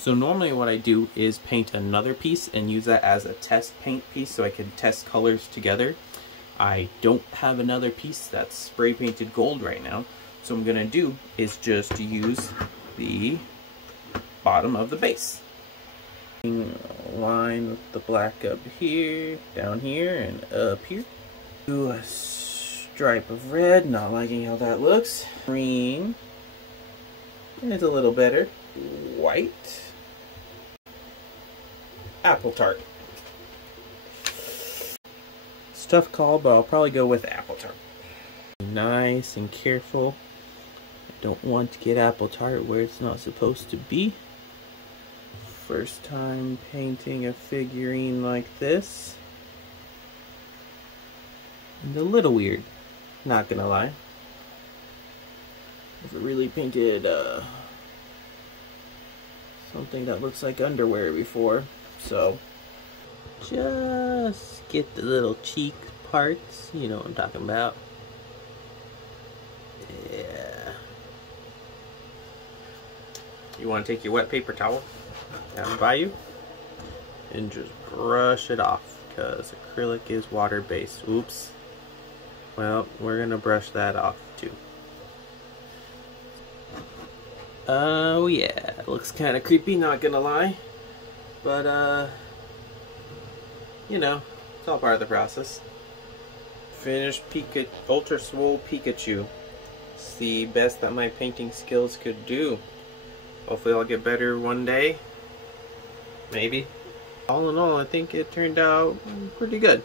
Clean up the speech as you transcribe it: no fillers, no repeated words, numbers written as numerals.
So normally what I do is paint another piece and use that as a test paint piece so I can test colors together. I don't have another piece that's spray painted gold right now, so what I'm gonna do is just use the bottom of the base. Line with the black up here, down here, and up here. Do a stripe of red, not liking how that looks. Green, and it's a little better. White. Apple tart. It's a tough call, but I'll probably go with apple tart. Nice and careful. I don't want to get apple tart where it's not supposed to be. First time painting a figurine like this. And a little weird, not gonna lie. I've really painted something that looks like underwear before, so just get the little cheek parts, you know what I'm talking about. Yeah. You want to take your wet paper towel down by you and just brush it off, because acrylic is water based. Oops. Well, we're gonna brush that off too. Oh yeah, it looks kind of creepy, not gonna lie, but you know, it's all part of the process. Finished Ultra Swole Pikachu. It's the best that my painting skills could do. Hopefully I'll get better one day. Maybe. All in all, I think it turned out pretty good.